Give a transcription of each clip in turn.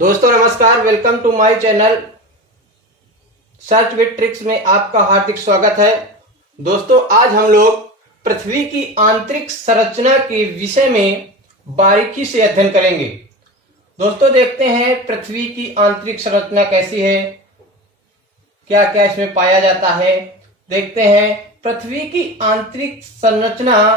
दोस्तों नमस्कार, welcome to my channel Search With Tricks में आपका हार्दिक स्वागत है। दोस्तों आज हम लोग पृथ्वी की आंतरिक संरचना के विषय में बारीकी से अध्ययन करेंगे। दोस्तों देखते हैं पृथ्वी की आंतरिक संरचना कैसी है, क्या क्या इसमें पाया जाता है। देखते हैं पृथ्वी की आंतरिक संरचना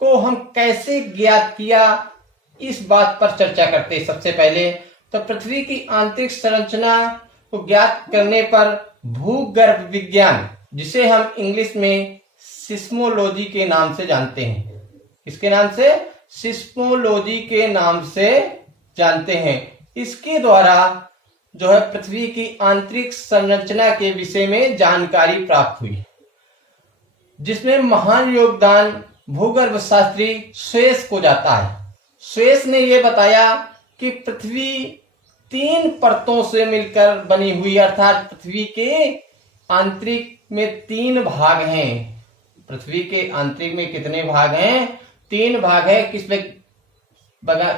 को हम कैसे ज्ञात किया, इस बात पर चर्चा करते हैं। सबसे पहले तो पृथ्वी की आंतरिक संरचना को ज्ञात करने पर भूगर्भ विज्ञान, जिसे हम इंग्लिश में सिस्मोलॉजी के नाम से जानते हैं, इसके नाम से सिस्मोलॉजी के नाम से जानते हैं, इसके द्वारा जो है पृथ्वी की आंतरिक संरचना के विषय में जानकारी प्राप्त हुई, जिसमें महान योगदान भूगर्भ शास्त्री स्वेस को जाता है। स्वेस ने यह बताया कि पृथ्वी 3 परतों से मिलकर बनी हुई, अर्थात पृथ्वी के आंतरिक में 3 भाग हैं। पृथ्वी के आंतरिक में कितने भाग हैं? 3 भाग है।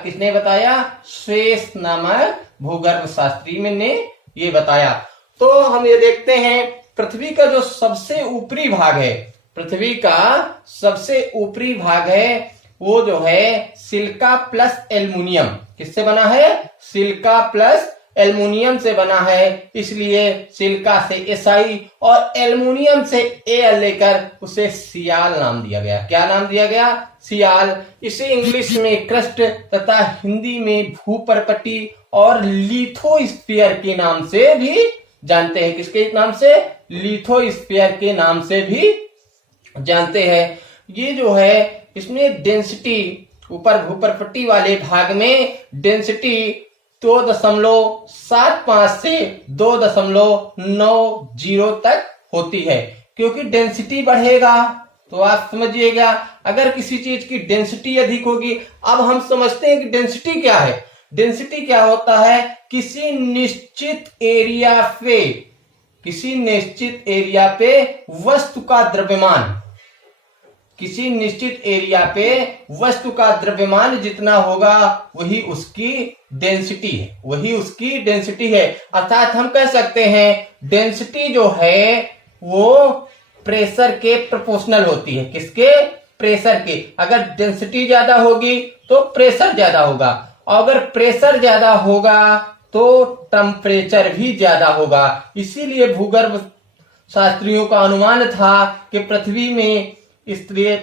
किसने बताया? स्वेस नामक भूगर्भ शास्त्री ने ये बताया। तो हम ये देखते हैं पृथ्वी का जो सबसे ऊपरी भाग है, पृथ्वी का सबसे ऊपरी भाग है वो जो है सिलिका प्लस एल्युमिनियम। किससे बना है? सिलिका प्लस एल्युमिनियम से बना है, इसलिए सिलिका से एसआई और एल्युमिनियम से ए लेकर उसे सियाल नाम दिया गया। क्या नाम दिया गया? सियाल। इसे इंग्लिश में क्रस्ट तथा हिंदी में भूपर्कटी और लिथोस्फीयर के नाम से भी जानते हैं। किसके नाम से? लिथोस्फीयर के नाम से भी जानते हैं। ये जो है इसमें डेंसिटी, ऊपर भूपर्कटी वाले भाग में डेंसिटी 2.75 से 2.90 तक होती है। क्योंकि डेंसिटी बढ़ेगा तो आप समझिएगा, अगर किसी चीज की डेंसिटी अधिक होगी। अब हम समझते हैं कि डेंसिटी क्या है। डेंसिटी क्या होता है? किसी निश्चित एरिया पे वस्तु का द्रव्यमान, किसी निश्चित एरिया पे वस्तु का द्रव्यमान जितना होगा वही उसकी डेंसिटी है, वही उसकी डेंसिटी है। अर्थात हम कह सकते हैं डेंसिटी जो है वो प्रेशर के प्रोपोर्शनल होती है। किसके? प्रेशर के। अगर डेंसिटी ज्यादा होगी तो प्रेशर ज्यादा होगा, और अगर प्रेशर ज्यादा होगा तो टेम्परेचर भी ज्यादा होगा। इसीलिए भूगर्भ शास्त्रियों का अनुमान था कि पृथ्वी में इसलिए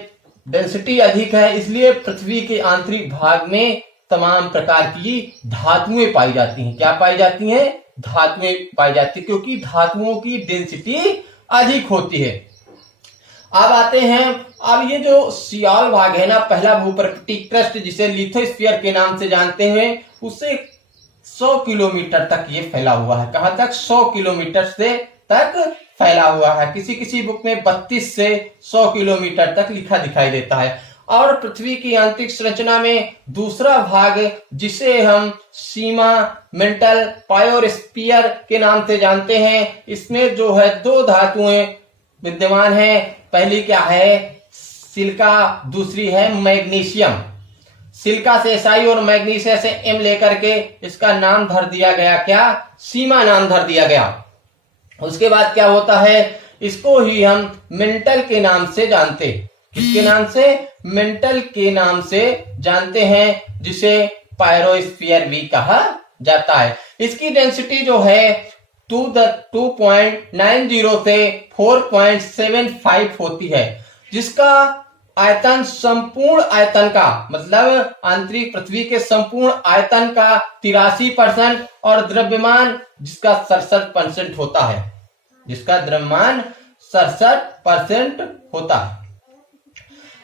डेंसिटी अधिक है, इसलिए पृथ्वी के आंतरिक भाग में तमाम प्रकार की धातुएं पाई जाती हैं। क्या पाई जाती हैं? धातुएं पाई जाती हैं, क्योंकि धातुओं की डेंसिटी अधिक होती है। अब आते हैं, अब ये जो सियाल भाग है ना, पहला भूपर्कटी क्रस्ट जिसे लिथोस्फीयर के नाम से जानते हैं, उससे 100 किलोमीटर तक ये फैला हुआ है। कहां तक? 100 किलोमीटर से तक फैला हुआ है। किसी किसी बुक में 32 से 100 किलोमीटर तक लिखा दिखाई देता है। और पृथ्वी की आंतरिक संरचना में दूसरा भाग जिसे हम सीमा मेंटल बायोस्फीयर के नाम से जानते हैं, इसमें जो है 2 धातुएं विद्यमान हैं। पहली क्या है? सिलिका, दूसरी है मैग्नीशियम। सिलिका से एसआई और मैग्नीशियम से एम लेकर के इसका नाम धर दिया गया। क्या? सीमा नाम धर दिया गया। उसके बाद क्या होता है? इसको ही हम मेंटल के नाम से जानते हैं। किसके नाम से? मेंटल के नाम से जानते हैं, जिसे बायोस्फीयर भी कहा जाता है। इसकी डेंसिटी जो है 2.90 से 4.75 होती है, जिसका आयतन संपूर्ण आयतन का, मतलब आंतरिक पृथ्वी के संपूर्ण आयतन का 83% और द्रव्यमान जिसका 67% होता है, जिसका द्रव्यमान 67% होता है।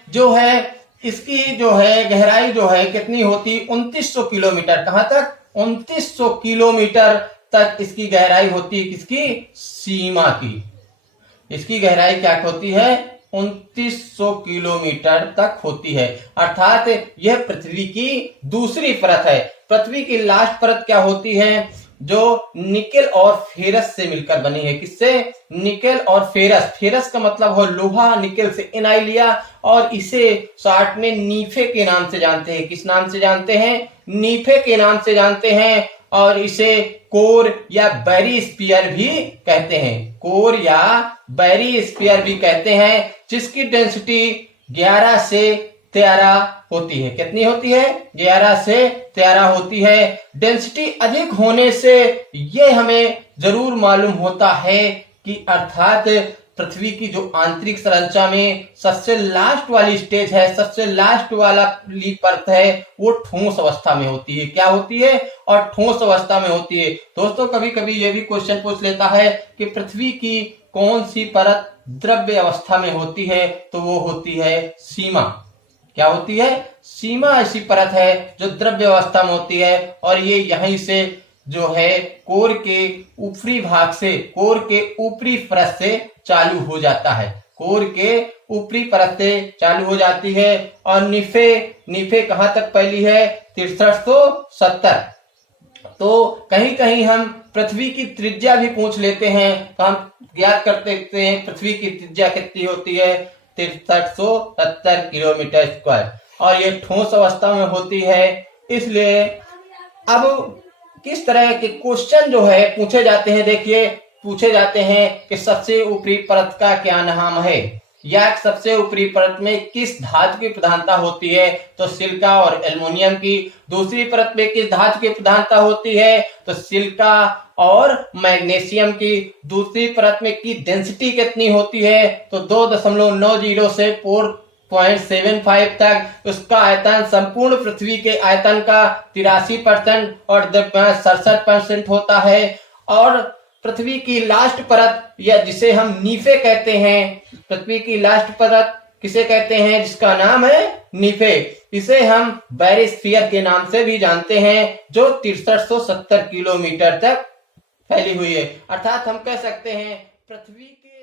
जो है इसकी जो है गहराई जो है कितनी होती? 2900 किलोमीटर। कहां तक? 2900 किलोमीटर तक इसकी गहराई होती है। किसकी? सीमा की। इसकी गहराई क्या होती है? 2900 किलोमीटर तक होती है। अर्थात यह पृथ्वी की दूसरी परत है। पृथ्वी की लास्ट परत क्या होती है? जो निकेल और फेरस से मिलकर बनी है। किससे? निकेल और फेरस। फेरस का मतलब हो लोहा, निकेल से एनआई लिया, और इसे शॉर्ट में नीफे के नाम से जानते हैं। किस नाम से जानते हैं? नीफे के नाम से जानते हैं। और इसे कोर या बैरिस्फीयर भी कहते हैं। कोर या बैरिस्फीयर भी कहते हैं, जिसकी डेंसिटी 11 से 13 होती है। कितनी होती है? 11 से 13 होती है। डेंसिटी अधिक होने से ये हमें जरूर मालूम होता है कि अर्थात पृथ्वी की जो आंतरिक संरचना में सबसे लास्ट वाली स्टेज है, सबसे लास्ट वाला परत है, वो ठोस अवस्था में होती है। क्या होती है? और ठोस अवस्था में होती है। दोस्तों कभी कभी ये भी क्वेश्चन पूछ लेता है कि पृथ्वी की कौन सी परत द्रव्य अवस्था में होती है, तो वो होती है सीमा। क्या होती है? सीमा ऐसी परत है जो द्रव्य अवस्था में होती है, और ये यहीं से जो है कोर के ऊपरी भाग से, कोर के ऊपरी परत से चालू हो जाता है। कोर के ऊपरी परत से चालू हो जाती है। और नीफे कहां तक फैली है? 6370। तो कहीं कहीं हम पृथ्वी की त्रिज्या भी पूछ लेते हैं, तो हम याद कर देखते हैं पृथ्वी की त्रिज्या कितनी होती है? 6370 किलोमीटर स्क्वायर। और ये ठोस अवस्था में होती है। इसलिए अब किस तरह के क्वेश्चन जो है पूछे जाते हैं, देखिए पूछे जाते हैं कि सबसे ऊपरी परत का क्या नाम है, या सबसे ऊपरी परत में किस धातु की प्रधानता होती है, तो सिलिका और एल्युमिनियम की। दूसरी परत में किस धातु की प्रधानता होती है, तो सिलिका और मैग्नीशियम की। दूसरी परत में की डेंसिटी कितनी होती है, तो 2.90 से 4.75 तक। उसका आयतन संपूर्ण पृथ्वी के आयतन का 83% और द्रव्यमान 67% होता है। और पृथ्वी की लास्ट परत, या जिसे हम नीफे कहते हैं, पृथ्वी की लास्ट परत किसे कहते हैं, जिसका नाम है नीफे। इसे हम बैरिस्फीयर के नाम से भी जानते हैं, जो 6370 किलोमीटर तक फैली हुई है। अर्थात हम कह सकते हैं पृथ्वी के